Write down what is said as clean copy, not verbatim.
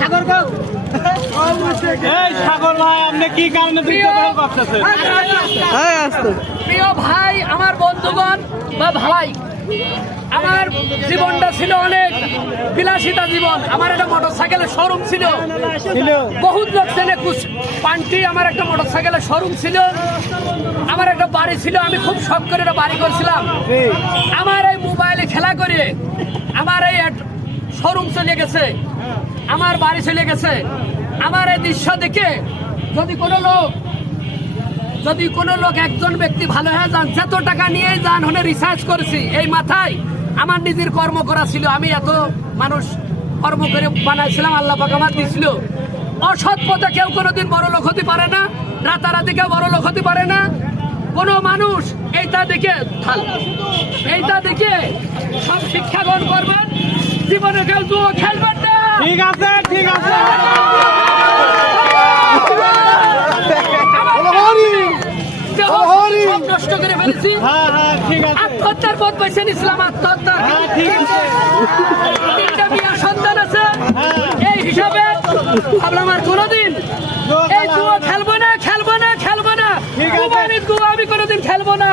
সাগর ভাই, আপনি কি কারণে করতেছেন? প্রিয় ভাই, আমার বন্ধুগণ বা ভাই, আমার জীবনটা ছিল অনেক বিলাসিতা জীবন। আমার একটা মোটরসাইকেলের শোরুম ছিল, বহুত লোক চেনে পান্টি। আমার একটা মোটরসাইকেলের শোরুম ছিল, আমার একটা বাড়ি ছিল। আমি খুব শখ করে একটা বাড়ি করছিলাম। আমার এই মোবাইলে খেলা করে আমার এই শোরুম চলে গেছে, আমার বাড়ি চলে গেছে। আমার এই দৃশ্য দেখে যদি কোনো লোক একজন ব্যক্তি ভালো হয়ে যান, যত টাকা নিয়ে যান, হলে রিসার্চ করেছি এই মাথায় আমার নিজের কর্ম করা ছিল। আমি এত মানুষ কর্ম করে বানাইছিলাম, আল্লাহ পাক আমার দিয়েছিল। অসৎ পথে কেউ কোনোদিন বড় লোক হতে পারে না, রাতারাতি কেউ বড় লোক হতে পারে না। কোনো মানুষ এইটা দেখে সব শিক্ষা গ্রহণ করবেন। জীবনে কেউ জুয়ো খেলবেন না। ঠিক আছে, ঠিক আছে। নষ্ট করে ফেলেছি। আত্মহত্যার পথ বেছে নিয়েছিলাম, আত্মহত্যা। তিনটা বিয়ার সন্তান আছে, এই হিসাবে ভাবলাম আর কোনোদিন এই জুয়ো খেলবো না। আমি কোনোদিন খেলবো না।